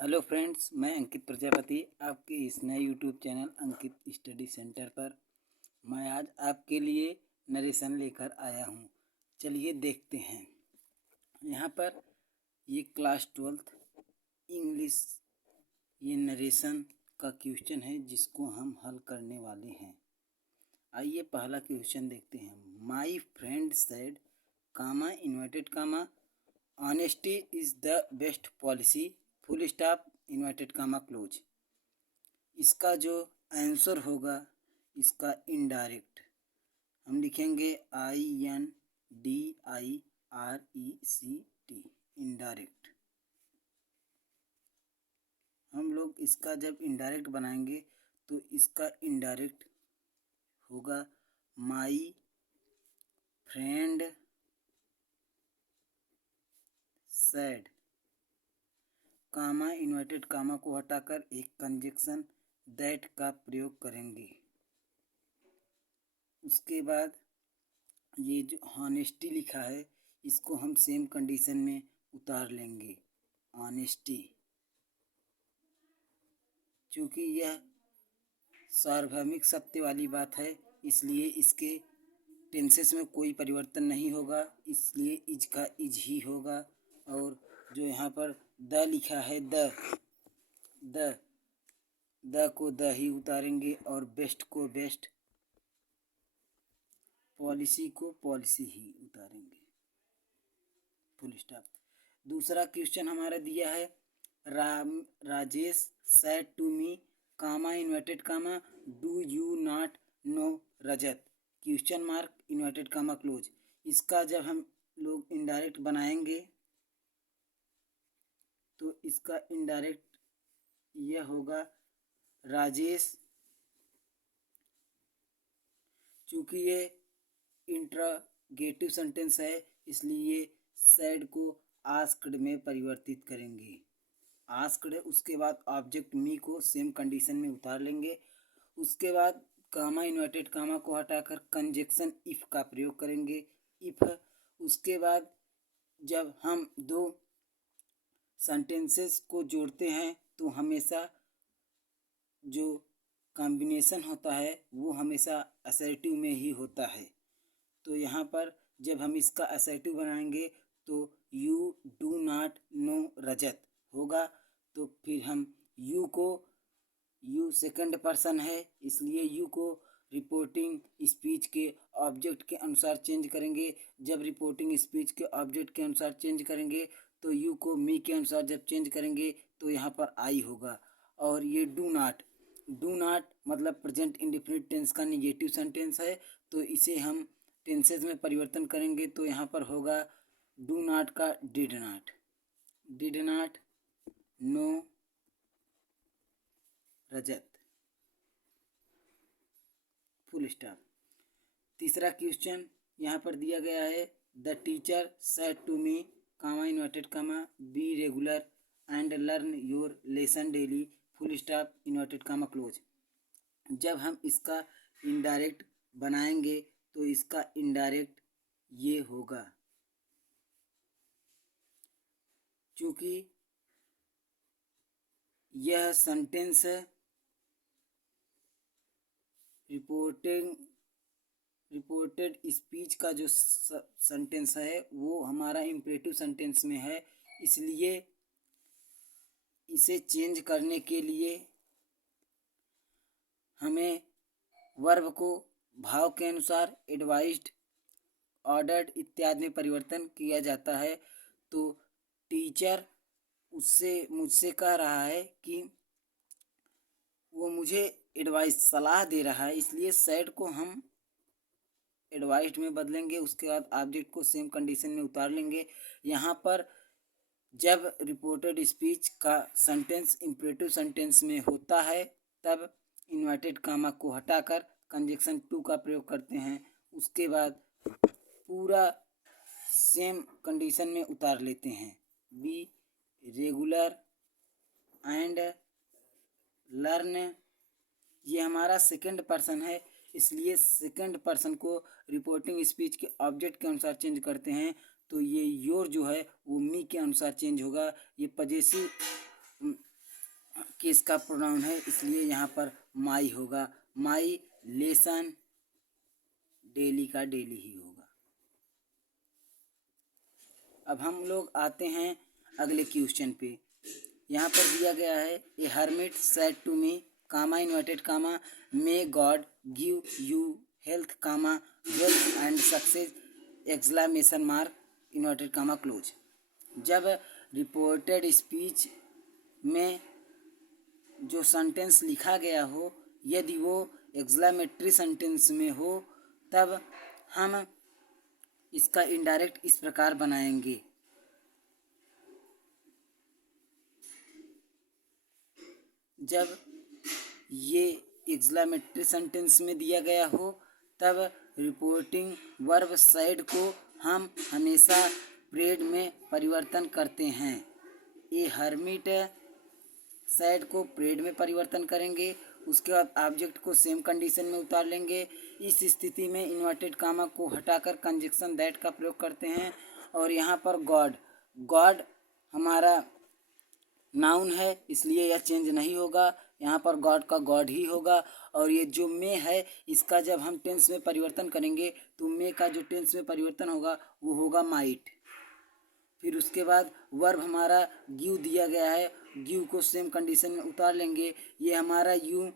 Hello friends, मैं अंकित प्रजापति आपके इस नए यूट्यूब चैनल अंकित स्टडी सेंटर पर मैं आज आपके लिए नरेशन लेकर आया हूँ। चलिए देखते हैं। यहाँ पर ये क्लास 12th इंग्लिश ये नरेशन का क्वेश्चन है जिसको हम हल करने वाले हैं। आइए पहला क्वेश्चन देखते हैं। My friend said comma inverted comma honesty is the best policy full stop inverted comma close. इसका जो आंसर होगा इसका इनडायरेक्ट हम लिखेंगे INDIRECT इनडायरेक्ट। हम लोग इसका जब इनडायरेक्ट बनाएंगे तो इसका इनडायरेक्ट होगा my friend said comma inverted comma को हटाकर एक कंजक्शन दैट का प्रयोग करेंगे। उसके बाद ये जो हॉनेस्टी लिखा है इसको हम सेम कंडीशन में उतार लेंगे। ऑनेस्टी चूँकि यह सार्वभौमिक सत्य वाली बात है इसलिए इसके टेंसेस में कोई परिवर्तन नहीं होगा, इसलिए इज का इज ही होगा। और जो यहाँ पर द लिखा है द को द ही उतारेंगे और बेस्ट को बेस्ट, पॉलिसी को पॉलिसी ही उतारेंगे। Full stop. दूसरा क्वेश्चन हमारा दिया है Rajesh said to me comma inverted comma do you not know Rajat question mark inverted comma close. इसका जब हम लोग इनडायरेक्ट बनाएंगे तो इसका इनडायरेक्ट यह होगा राजेश, चूँकि ये इंट्रोगेटिव सेंटेंस है इसलिए सैड को आस्क्ड में परिवर्तित करेंगे। आस्क्ड उसके बाद ऑब्जेक्ट मी को सेम कंडीशन में उतार लेंगे। उसके बाद कामा इन्वर्टेड कामा को हटाकर कंजक्शन इफ़ का प्रयोग करेंगे। इफ़ उसके बाद जब हम दो सेंटेंसेस को जोड़ते हैं तो हमेशा जो कॉम्बिनेशन होता है वो हमेशा असर्टिव में ही होता है। तो यहाँ पर जब हम इसका असर्टिव बनाएंगे तो यू डू नॉट नो रजत होगा। तो फिर हम यू सेकंड पर्सन है इसलिए यू को रिपोर्टिंग स्पीच के ऑब्जेक्ट के अनुसार चेंज करेंगे। जब रिपोर्टिंग स्पीच के ऑब्जेक्ट के अनुसार चेंज करेंगे तो यू को मी के अनुसार जब चेंज करेंगे तो यहाँ पर आई होगा। और ये डू नॉट मतलब प्रेजेंट इंडेफिनिट टेंस का निगेटिव सेंटेंस है तो इसे हम टेंसेस में परिवर्तन करेंगे तो यहाँ पर होगा डू नॉट का did not know Rajat full stop. तीसरा क्वेश्चन यहाँ पर दिया गया है the teacher said to me comma inverted comma be regular and learn your lesson daily full stop inverted comma close. जब हम इसका इनडायरेक्ट बनाएंगे तो इसका इनडायरेक्ट ये होगा, क्योंकि यह सेंटेंस रिपोर्टेड स्पीच का जो सेंटेंस है वो हमारा इम्परेटिव सेंटेंस में है, इसलिए इसे चेंज करने के लिए हमें वर्ब को भाव के अनुसार एडवाइज्ड, ऑर्डर्ड इत्यादि में परिवर्तन किया जाता है। तो टीचर मुझसे कह रहा है कि वो मुझे एडवाइस सलाह दे रहा है इसलिए सैड को हम एडवाइस्ड में बदलेंगे। उसके बाद ऑब्जेक्ट को सेम कंडीशन में उतार लेंगे। यहाँ पर जब रिपोर्टेड स्पीच का सेंटेंस इम्परेटिव सेंटेंस में होता है तब इन्वर्टेड कामा को हटाकर कंजक्शन टू का प्रयोग करते हैं। उसके बाद पूरा सेम कंडीशन में उतार लेते हैं। बी रेगुलर एंड लर्न ये हमारा सेकंड पर्सन है इसलिए सेकंड पर्सन को रिपोर्टिंग स्पीच के ऑब्जेक्ट के अनुसार चेंज करते हैं तो ये योर जो है वो मी के अनुसार चेंज होगा। ये पजेसिव केस का प्रोनाउन है, इसलिए यहाँ पर माई होगा। माई लेसन डेली का डेली ही होगा। अब हम लोग आते हैं अगले क्वेश्चन पे। यहाँ पर दिया गया है, A hermit said to me comma inverted comma may God give you health comma wealth and success exclamation mark inverted comma close. जब रिपोर्टेड स्पीच में जो सेंटेंस लिखा गया हो, यदि वो एक्सक्लेमेटरी सेंटेंस में हो, तब हम इसका इनडायरेक्ट इस प्रकार बनाएंगे। जब ये एक्सक्लेमेटरी सेंटेंस में दिया गया हो, तब रिपोर्टिंग वर्ब साइड को हम हमेशा प्रेड में परिवर्तन करते हैं। ए हर्मिट साइड को प्रेड में परिवर्तन करेंगे। उसके बाद ऑब्जेक्ट को सेम कंडीशन में उतार लेंगे। इस स्थिति में इन्वर्टेड कामा को हटाकर कंजक्शन दैट का प्रयोग करते हैं। और यहाँ पर गॉड, गॉड हमारा नाउन है, इसलिए यह चेंज नहीं होगा। यहाँ पर गॉड का गॉड ही होगा। और ये जो मे है, इसका जब हम टेंस में परिवर्तन करेंगे तो मे का जो टेंस में परिवर्तन होगा वो होगा माइट। फिर उसके बाद वर्ब हमारा गिव दिया गया है, गिव को सेम कंडीशन में उतार लेंगे। ये हमारा यू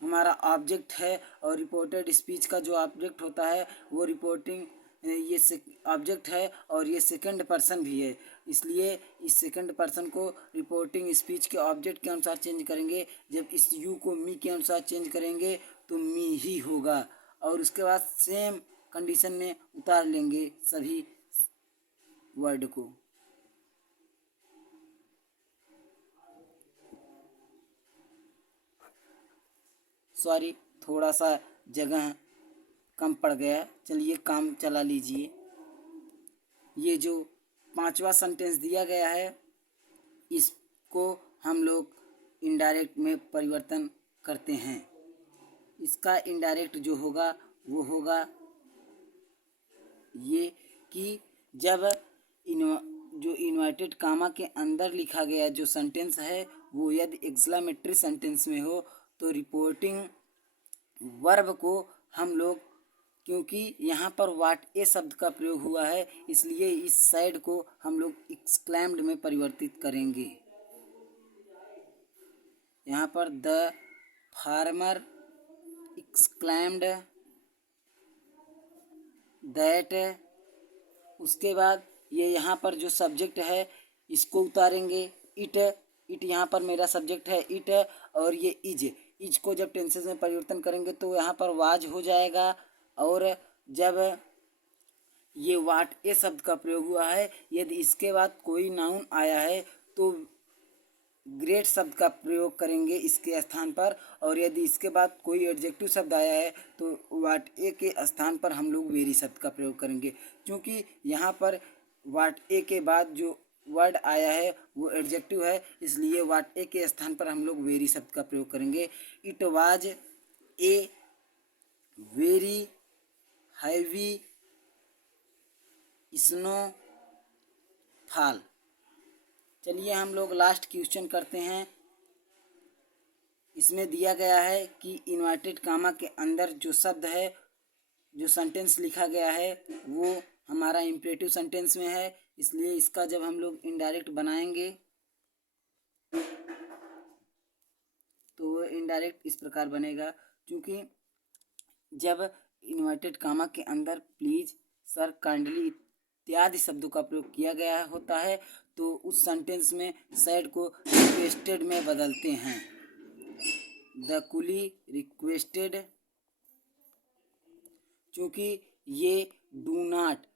हमारा ऑब्जेक्ट है, और रिपोर्टेड स्पीच का जो ऑब्जेक्ट होता है वो रिपोर्टिंग ये ऑब्जेक्ट है, और ये सेकंड पर्सन भी है, इसलिए इस सेकंड पर्सन को रिपोर्टिंग स्पीच के ऑब्जेक्ट के अनुसार चेंज करेंगे। जब इस यू को मी के अनुसार चेंज करेंगे तो मी ही होगा। और उसके बाद सेम कंडीशन में उतार लेंगे सभी वर्ड को। सॉरी, थोड़ा सा जगह कम पड़ गया, चलिए काम चला लीजिए। ये जो पांचवा सेंटेंस दिया गया है, इसको हम लोग इनडायरेक्ट में परिवर्तन करते हैं। इसका इनडायरेक्ट जो होगा वो होगा ये कि जब जो इन्वर्टेड कामा के अंदर लिखा गया जो सेंटेंस है वो यदि एक्सक्लेमेटरी सेंटेंस में हो, तो रिपोर्टिंग वर्ब को हम लोग, क्योंकि यहाँ पर वाट ए शब्द का प्रयोग हुआ है, इसलिए इस साइड को हम लोग एक्सक्लेम्ड में परिवर्तित करेंगे। यहाँ पर द फार्मर एक्सक्लेम्ड दैट। उसके बाद ये यहाँ पर जो सब्जेक्ट है इसको उतारेंगे। इट, इट यहाँ पर मेरा सब्जेक्ट है इट, और ये इज को जब टेंसेस में परिवर्तन करेंगे तो यहाँ पर वाज हो जाएगा। और जब ये वाट ए शब्द का प्रयोग हुआ है, यदि इसके बाद कोई नाउन आया है तो ग्रेट शब्द का प्रयोग करेंगे इसके स्थान पर। और यदि इसके बाद कोई एडजेक्टिव शब्द आया है तो वाट ए के स्थान पर हम लोग वेरी शब्द का प्रयोग करेंगे। क्योंकि यहाँ पर वाट ए के बाद जो वर्ड आया है वो एडजेक्टिव है, इसलिए वाट ए के स्थान पर हम लोग वेरी शब्द का प्रयोग करेंगे। It was a very heavy snow fall. चलिए हम लोग लास्ट क्वेश्चन करते हैं। इसमें दिया गया है कि इन्वर्टेड कामा के अंदर जो शब्द है, जो सेंटेंस लिखा गया है वो हमारा इम्परेटिव सेंटेंस में है, इसलिए इसका जब हम लोग इनडायरेक्ट बनाएंगे तो वो इनडायरेक्ट इस प्रकार बनेगा। क्योंकि जब इन्वर्टेड कामा के अंदर प्लीज, सर, काइंडली इत्यादि शब्दों का प्रयोग किया गया होता है तो उस सेंटेंस में सैड को रिक्वेस्टेड में बदलते हैं। द कुली रिक्वेस्टेड, क्योंकि ये डू नॉट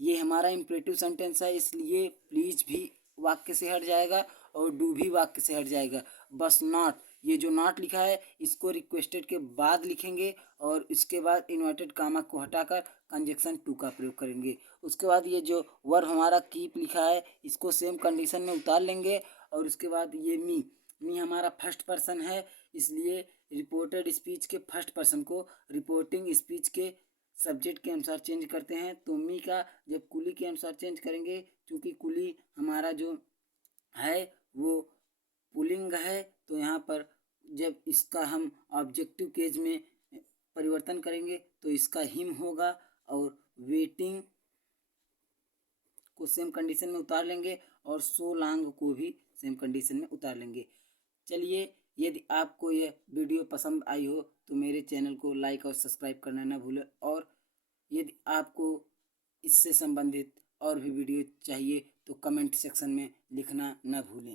ये हमारा इम्परेटिव सेंटेंस है, इसलिए प्लीज भी वाक्य से हट जाएगा और डू भी वाक्य से हट जाएगा। बस नॉट, ये जो नॉट लिखा है इसको रिक्वेस्टेड के बाद लिखेंगे और इसके बाद इन्वर्टेड कामा को हटाकर कंजक्शन टू का प्रयोग करेंगे। उसके बाद ये जो वर्ब हमारा कीप लिखा है इसको सेम कंडीशन में उतार लेंगे। और उसके बाद ये मी हमारा फर्स्ट पर्सन है, इसलिए रिपोर्टेड स्पीच के फर्स्ट पर्सन को रिपोर्टिंग स्पीच के सब्जेक्ट के अनुसार चेंज करते हैं। तो मी का जब कुली के अनुसार चेंज करेंगे, क्योंकि कुली हमारा जो है वो पुल्लिंग है तो यहाँ पर जब इसका हम ऑब्जेक्टिव केस में परिवर्तन करेंगे तो इसका हिम होगा और वेटिंग को सेम कंडीशन में उतार लेंगे और सो लॉन्ग को भी सेम कंडीशन में उतार लेंगे। चलिए, यदि आपको यह वीडियो पसंद आई हो तो मेरे चैनल को लाइक और सब्सक्राइब करना ना भूलें, और यदि आपको इससे संबंधित और भी वीडियो चाहिए तो कमेंट सेक्शन में लिखना ना भूलें।